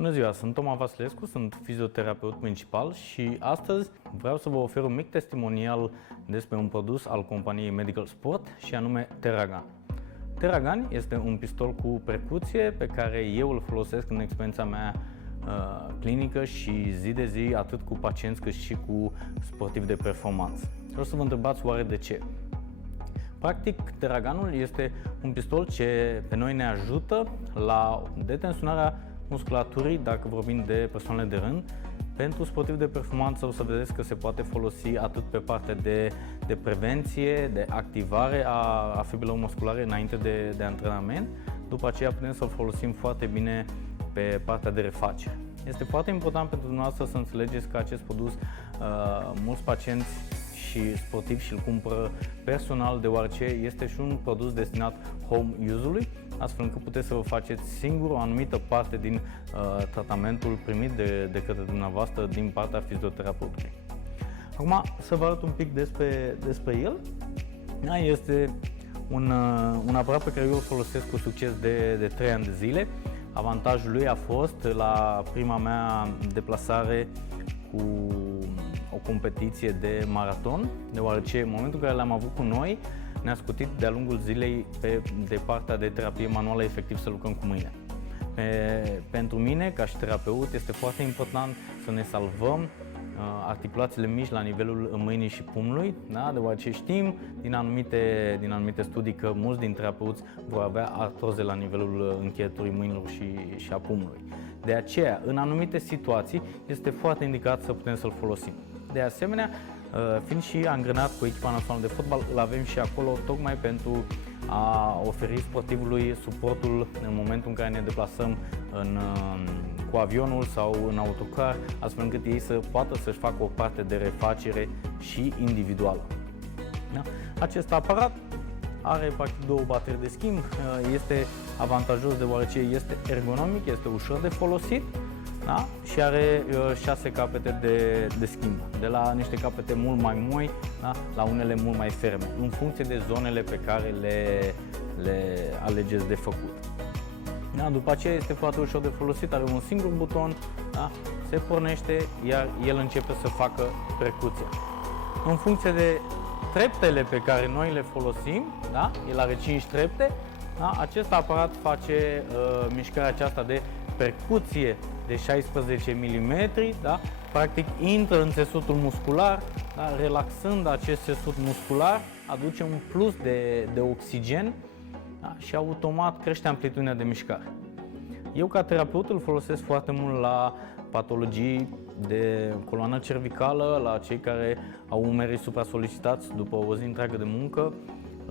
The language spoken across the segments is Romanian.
Bună ziua, sunt Toma Vasilescu, sunt fizioterapeut principal și astăzi vreau să vă ofer un mic testimonial despre un produs al companiei Medical Sport și anume TerraGun. TerraGun este un pistol cu percuție pe care eu îl folosesc în experiența mea clinică și zi de zi atât cu pacienți cât și cu sportivi de performanță. O să vă întrebați oare de ce? Practic, TerraGunul este un pistol ce pe noi ne ajută la detensionarea musculaturii, dacă vorbim de persoanele de rând. Pentru sportivi de performanță o să vedeți că se poate folosi atât pe partea de prevenție, de activare a fibrelor musculare înainte de antrenament. După aceea putem să-l folosim foarte bine pe partea de refacere. Este foarte important pentru dumneavoastră să înțelegeți că acest produs mulți pacienți și sportivi și îl cumpără personal, deoarece este și un produs destinat home use-ului, astfel încât puteți să vă faceți singur o anumită parte din tratamentul primit de către dumneavoastră din partea fizioterapeutului. Acum să vă arăt un pic despre el. Este un aparat pe care eu îl folosesc cu succes de 3 ani de zile. Avantajul lui a fost la prima mea deplasare cu o competiție de maraton, deoarece în momentul în care l-am avut cu noi, ne-a scutit de-a lungul zilei de partea de terapie manuală, efectiv să lucrăm cu mâine. Pentru mine, ca și terapeut, este foarte important să ne salvăm articulațiile mici la nivelul mâinii și pumnului, da? Deoarece știm din anumite studii că mulți din terapeuți vor avea artroze la nivelul încheieturii mâinilor și a pumnului. De aceea, în anumite situații, este foarte indicat să putem să-l folosim. De asemenea, fiind și angrenat cu echipa națională de fotbal, îl avem și acolo tocmai pentru a oferi sportivului suportul în momentul în care ne deplasăm cu avionul sau în autocar, astfel încât ei să poată să-și facă o parte de refacere și individuală. Da? Acest aparat are practic 2 baterii de schimb, este avantajos deoarece este ergonomic, este ușor de folosit, da? Și are 6 capete de schimb, de la niște capete mult mai moi, da? La unele mult mai ferme, în funcție de zonele pe care le alegeți de făcut. Da? După aceea este foarte ușor de folosit, are un singur buton, da? Se pornește, iar el începe să facă percuția. În funcție de treptele pe care noi le folosim, da? El are 5 trepte, da? Acest aparat face mișcarea aceasta de percuție de 16 mm, da? Practic intră în țesutul muscular, da? Relaxând acest țesut muscular, aduce un plus de oxigen, da? Și automat crește amplitudinea de mișcare. Eu ca terapeut îl folosesc foarte mult la patologii de coloană cervicală, la cei care au umerii supra-solicitați după o zi întreagă de muncă,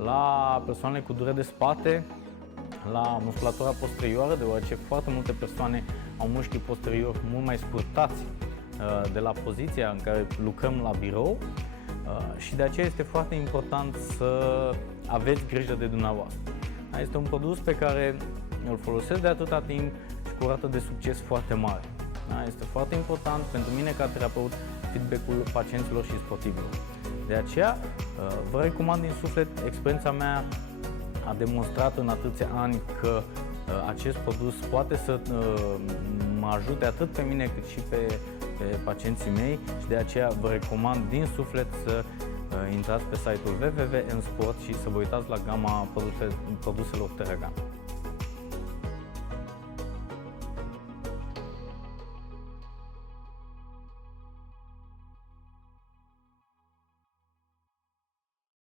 la persoanele cu dureri de spate, la musculatura posterioară, deoarece foarte multe persoane au mușchii posteriori mult mai scurtați de la poziția în care lucrăm la birou și de aceea este foarte important să aveți grijă de dumneavoastră. Este un produs pe care îl folosesc de atâta timp și cu o rată de succes foarte mare. Este foarte important pentru mine ca terapeut feedback-ul pacienților și sportivilor. De aceea vă recomand din suflet, experiența mea a demonstrat în atâția ani că acest produs poate să mă ajute atât pe mine cât și pe pacienții mei și de aceea vă recomand din suflet să intrați pe site-ul www.nsport și să vă uitați la gama produselor TerraGun.